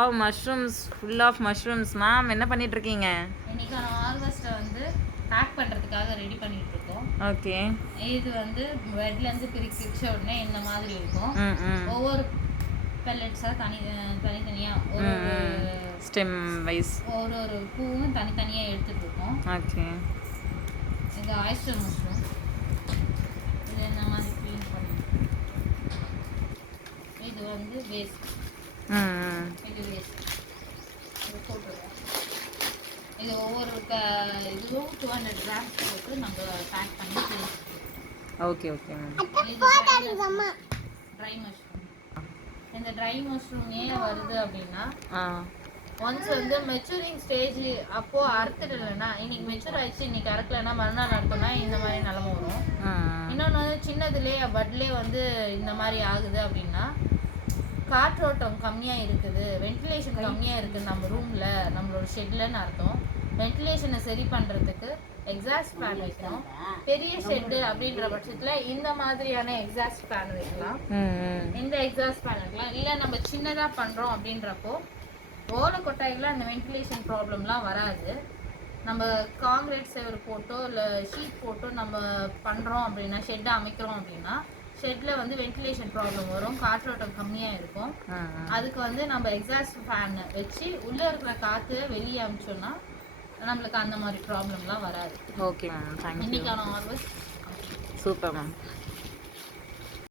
Wow mushrooms full of mushrooms ma'am என்ன பண்ணிட்டு இருக்கீங்க? இன்னைக்கான ஹார்வெஸ்ட்டை வந்து பேக் பண்ணுறதுக்காக ரெடி பண்ணிட்டு இருக்கோம். ஓகே. இது வந்து பெட்லேருந்து பிரிச்ச உடனே இந்த மாதிரி இருக்கும். ஒவ்வொரு பெல்லட்ஸாக தனித்தனியாக ஒரு ஸ்டெம் வைஸ் ஒரு பூவும் தனித்தனியாக எடுத்துகிட்டு இருக்கோம். ஓகே. இது ஆயிஸ்டர் மஷ்ரூம். இது இந்த மாதிரி க்ளீன் பண்ணி இது வந்து வேஸ்ட். இது வேஸ்ட். இது போட்டுருவோம். இது ஒவ்வொரு இதுவும் 200 கிராம்ஸ் போட்டு நம்ம பேக் பண்ணி okay okay ma'am. Try mushroom. இந்த ட்ரை மஷ்ரூம் ஏன் வருது அப்படின்னா ஒன்ஸ் வந்து மெச்சூரிங் ஸ்டேஜ் அப்போ அறுத்துடலைன்னா இன்னைக்கு மெச்சூர் ஆயிடுச்சு இன்னைக்கு அறுக்கலைன்னா மறுநாள் அறுத்தோம்னா இந்த மாதிரி நிலம வரும். இன்னொன்று வந்து சின்னதுலேயே பட்லேயே வந்து இந்த மாதிரி ஆகுது அப்படின்னா காற்றோட்டம் கம்மியாக இருக்குது, வென்டிலேஷன் கம்மியாக இருக்குது நம்ம ரூமில் நம்மளோட ஷெட்லன்னு அர்த்தம். வென்டிலேஷனை சரி பண்ணுறதுக்கு எக்ஸாஸ்ட் ஃபேன் வைக்கணும். பெரிய ஷெட்டு அப்படின்ற பட்சத்தில் இந்த மாதிரியான எக்ஸாஸ்ட் ஃபேன் வைக்கலாம். இந்த எக்ஸாஸ்ட் ஃபேன் வைக்கலாம். இல்லை நம்ம சின்னதாக பண்ணுறோம் அப்படின்றப்போ ஓலை கொட்டாய்களில் அந்த வென்டிலேஷன் ப்ராப்ளம்லாம் வராது. நம்ம காங்கிரீட் செவர் போட்டோ இல்லை ஷீட் போட்டோ நம்ம பண்ணுறோம் அப்படின்னா ஷெட்டை அமைக்கிறோம் அப்படின்னா ஷெட்டில் வந்து வென்டிலேஷன் ப்ராப்ளம் வரும், காற்றோட்டம் கம்மியாக இருக்கும். அதுக்கு வந்து நம்ம எக்ஸாஸ்ட் ஃபேன் வச்சு உள்ளே இருக்கிற காற்று வெளியே அமிச்சோன்னா நம்மளுக்கு அந்த மாதிரி ப்ராப்ளம்லாம் வராது. Okay ma'am, thank you. இன்னைக்கான ஆர்வஸ் சூப்பர் மேம்.